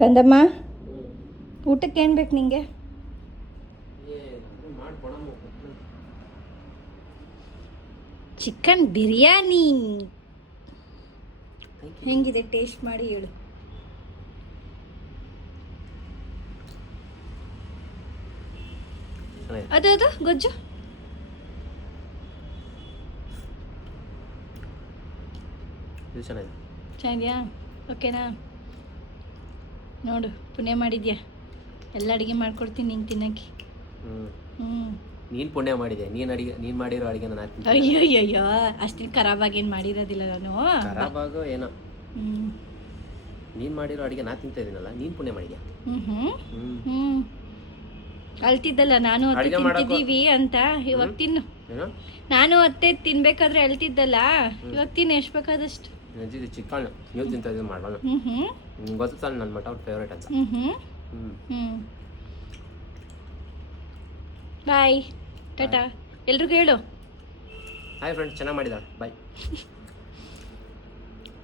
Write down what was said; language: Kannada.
ಕಂದಮ್ಮ ಊಟಕ್ಕೆ ಏನು ಬೇಕು ನಿಂಗೆ? ಚಿಕನ್ ಬಿರಿಯಾನಿ ಹೆಂಗಿದೆ ಟೇಸ್ಟ್ ಮಾಡಿ ಹೇಳು. ಅದು ಗೊಜ್ಜು ಚೆನ್ನಾಗಿದೆಯಾ? ಓಕೆನಾ? ನೋಡು ಪುಣ್ಯ ಮಾಡಿದ್ಯಾ, ಎಲ್ಲ ಅಡುಗೆ ಮಾಡ್ಕೊಡ್ತೀನಿ ನಿಂಗೆ ತಿನ್ನಕ್ಕೆ. ನೀನು ಪುಣ್ಯ ಮಾಡಿದೆ, ನೀನು ಮಾಡಿರೋ ಅಡುಗೆ ನಾನು ಹಾಕ್ತೀನಿ. ಅಯ್ಯಯ್ಯಯ್ಯೋ ಅಷ್ಟೇನು ಖರಾಬಾಗಿ ಏನು ಮಾಡಿರೋದಿಲ್ಲ ನಾನು. ಖರಾಬಾಗೋ ಏನೋ, ನೀನು ಮಾಡಿರೋ ಅಡುಗೆ ನಾನು ತಿಂತಾ ಇದ್ದೀನಲ್ಲ, ನೀನು ಪುಣ್ಯ ಮಾಡಿದ್ಯಾ. ಅಳ್ತಿದ್ದಲ್ಲ ನಾನು ಅತ್ತೆ ತಿಂತಿದ್ದೀವಿ ಅಂತ, ಇವಾಗ ತಿನ್ನು. ನಾನು ಅತ್ತೆ ತಿನ್ಬೇಕಾದ್ರೆ ಅಳ್ತಿದ್ದಲ್ಲ, ಇವಾಗ ತಿನ್ನು ಎಷ್ಟು ಬೇಕಾದಷ್ಟು. ಚಿಕನ್ ನೀವು ತಿಂತಾ ಇದ್ದೀವಿ ಮಾಡೋಣ. ಗೊತ್ತಲ್ಲ ನನ್ನ ಮಟ ಅವ್ರ ಫೇವ್ರೇಟ್ ಅಂತ. ಬಾಯ್ ಟಾಟಾ ಎಲ್ರಿಗೂ ಹೇಳು. ಹಾಯ್ ಫ್ರೆಂಡ್ಸ್, ಚೆನ್ನಾಗಿ ಮಾಡಿದಾಳೆ, ಬಾಯ್.